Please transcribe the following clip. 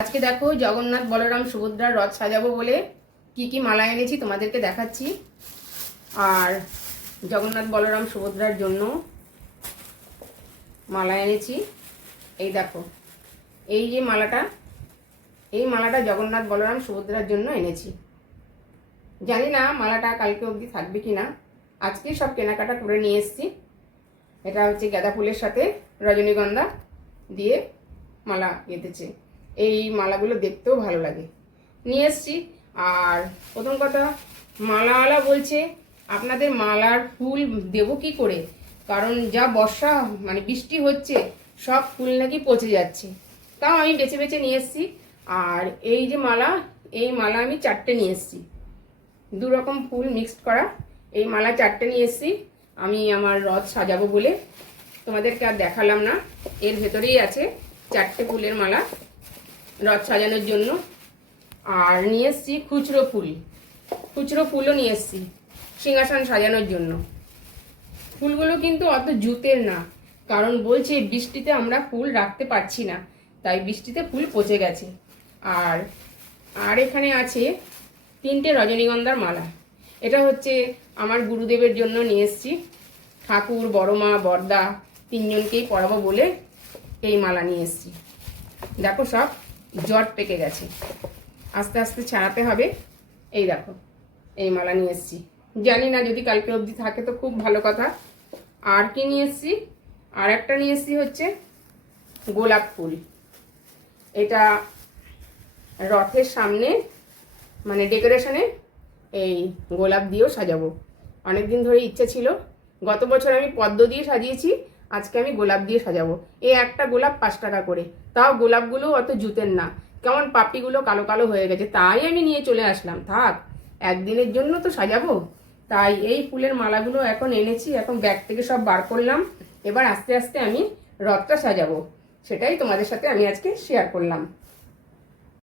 আজকে দেখো জগন্নাথ বলরাম সুভদ্রার রথ সাজাবো বলে কি কি মালা এনেছি তোমাদেরকে দেখাচ্ছি। আর জগন্নাথ বলরাম সুভদ্রার জন্য মালা এনেছি। এই দেখো, এই যে মালাটা, এই মালাটা জগন্নাথ বলরাম সুভদ্রার জন্য এনেছি। জানি না মালাটা কালকে অবধি থাকবে কি না। আজকে সব কেনাকাটা করে নিয়ে এসেছি। এটা হচ্ছে গাঁদা ফুলের সাথে রজনীগন্ধা দিয়ে মালা গেঁথেছে। এই মালাগুলো দেখতেও ভালো লাগে, নিয়ে এসছি। আর প্রথম কথা, মালাওয়ালা বলছে আপনাদের মালার ফুল দেবো কি করে, কারণ যা বর্ষা মানে বৃষ্টি হচ্ছে সব ফুল নাকি পচে যাচ্ছে। তাও আমি বেছে বেছে নিয়ে এসছি। আর এই যে মালা, এই মালা আমি 4টে নিয়ে এসছি, 2 রকম ফুল মিক্সড করা। এই মালা 4টে নিয়ে এসছি আমি আমার রথ সাজাবো বলে। তোমাদেরকে আর দেখালাম না, এর ভেতরেই আছে 4টে ফুলের মালা রথ সাজানোর জন্য। আর নিয়ে এসছি খুচরো ফুল, খুচরো ফুলও নিয়ে এসছি সিংহাসন সাজানোর জন্য। ফুলগুলো কিন্তু অত জুতের না, কারণ বলছে বৃষ্টিতে আমরা ফুল রাখতে পারছি না, তাই বৃষ্টিতে ফুল পচে গেছে। আর আর এখানে আছে 3টে রজনীগন্ধার মালা। এটা হচ্ছে আমার গুরুদেবের জন্য নিয়ে এসছি। ঠাকুর, বড় মা, বড়দা 3জনকেই পরাবো বলে এই মালা নিয়ে এসছি। দেখো সব জট পেকে গেছে, আস্তে আস্তে ছাড়াতে হবে। এই দেখো, এই মালা নিয়ে এসছি। জানি না যদি কালকে অবধি থাকে তো খুব ভালো কথা। আর কি নিয়ে এসছি, আর একটা নিয়ে এসছি হচ্ছে গোলাপ ফুল। এটা রথের সামনে মানে ডেকোরেশনে এই গোলাপ দিয়েও সাজাবো। অনেকদিন ধরে ইচ্ছে ছিল। গত বছর আমি পদ্ম দিয়ে সাজিয়েছি, আজকে আমি গোলাপ দিয়ে সাজাবো। এই একটা গোলাপ 5 টাকা করে, তাও গোলাপগুলো অত জুতের না, কেমন পাপড়িগুলো কালো কালো হয়ে গেছে। তাই আমি নিয়ে চলে আসলাম, থাক একদিনের জন্য তো সাজাবো। তাই এই ফুলের মালাগুলো এখন এনেছি, এখন ব্যাগ থেকে সব বার করলাম। এবার আস্তে আস্তে আমি রথটা সাজাবো, সেটাই তোমাদের সাথে আমি আজকে শেয়ার করলাম।